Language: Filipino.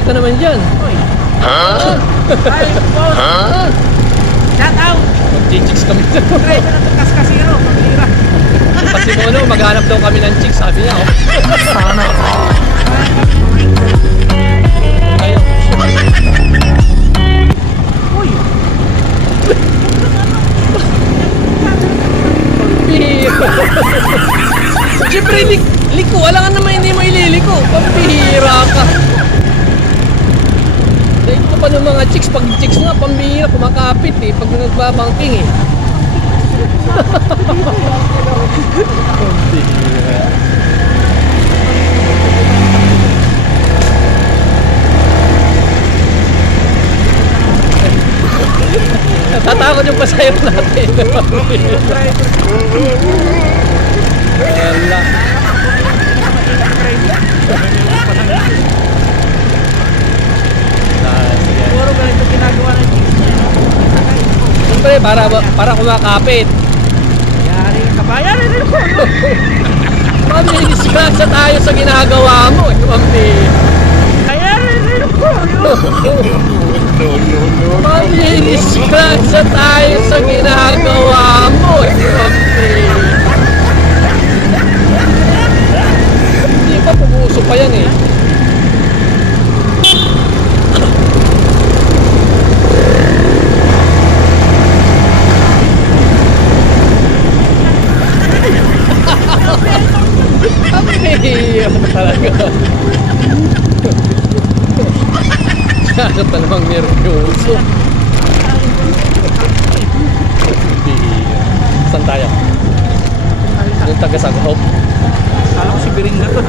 Sabay ka naman dyan. Ay, boss. Shout out. Mag-chicks kami dyan. Driver na ito kaskasiro. Pag-ira. Kasi kung ano, maghanap daw kami ng chicks, sabi niya. Sana. Ayaw. Uy. Siyempre, liko. Wala ka naman hindi mo ililiko. Pambihira ka. Dahil ko pa ng mga chicks. Pag chicks nga, pambihira. Kumakapit eh. Pag nagbabangking eh. Pambihira. Natatakot yung pasayo natin. Wala. Puro ganito ginagawa ng chicks niya. Siyempre, para kumakapit. Yari ng kabayan. Maminisgrasa tayo sa ginagawa mo. Yari ng Maminisgrasa tayo sa ginagawa mo. Hindi pa pumuso pa yan eh. Talaga. Kaya talagang nervyoso. Saan tayo? Yung taga-Sagahop. Kala ko si Biring na to.